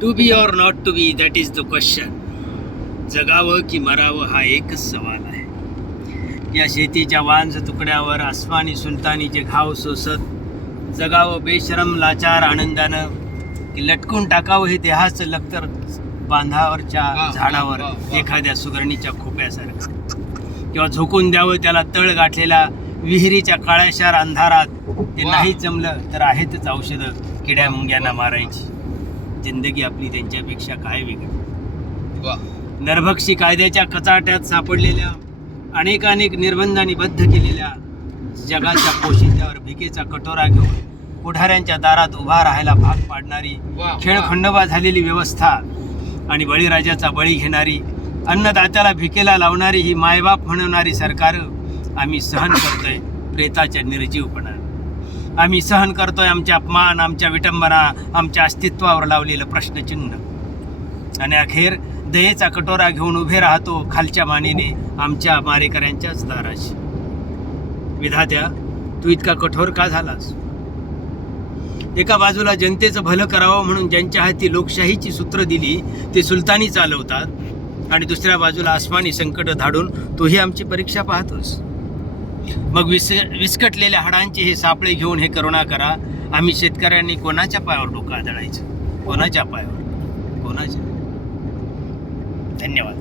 To be or not to be that is the question जगावं की मरावं हा एकच सवाल आहे या शेतीच्या वांज तुकड्यावर आसमानी सुलतानीचे घाव सोसत जगावं बेशरम लाचार आनंदानं की लटकून टाकावं हे देहाचं लक्तर बांधावरच्या झाडावर. एखाद्या सुगरणीच्या खोप्यासारखं किंवा झोकून द्यावं त्याला तळ गाठलेल्या विहिरीच्या काळ्याशार अंधारात ते. नाही जमलं तर आहेतच औषधं किड्या मुंग्यांना मारायची जिंदगी आपली त्यांच्यापेक्षा काय वेगळी? नरभक्षी कायद्याच्या कचाट्यात सापडलेल्या अनेकानेक निर्बंधांनी बद्ध केलेल्या जगाच्या पोशिंद्यावर भिकेचा कटोरा घेऊन पुढाऱ्यांच्या दारात उभा राहायला भाग पाडणारी वा खेळ खंडोबा झालेली व्यवस्था आणि बळीराजाचा बळी घेणारी अन्नदात्याला भिकेला लावणारी ही मायबाप म्हणवणारी सरकार आम्ही सहन करतोय प्रेताच्या निर्जीवपणाने. आम्ही सहन करतोय आमच्या अपमान आमच्या विटंबना आमच्या अस्तित्वावर लावलेलं प्रश्नचिन्ह. आणि अखेर दयेचा कटोरा घेऊन उभे राहतो खालच्या मानेने आमच्या मारेकऱ्यांच्याच दाराशी. विधात्या तू इतका कठोर का झालास? एका बाजूला जनतेचं भलं करावं म्हणून ज्यांच्या हाती लोकशाहीची सूत्र दिली ते सुलतानी चालवतात आणि दुसऱ्या बाजूला आसमानी संकट धाडून तूही आमची परीक्षा पाहतोस. मग विस विस्कटलेल्या हाडांचे हे सापळे घेऊन हे करुणा करा. आम्ही शेतकऱ्यांनी कोणाच्या पायावर डोकं आदळायचं? कोणाच्या पायावर? कोणाच्या? धन्यवाद.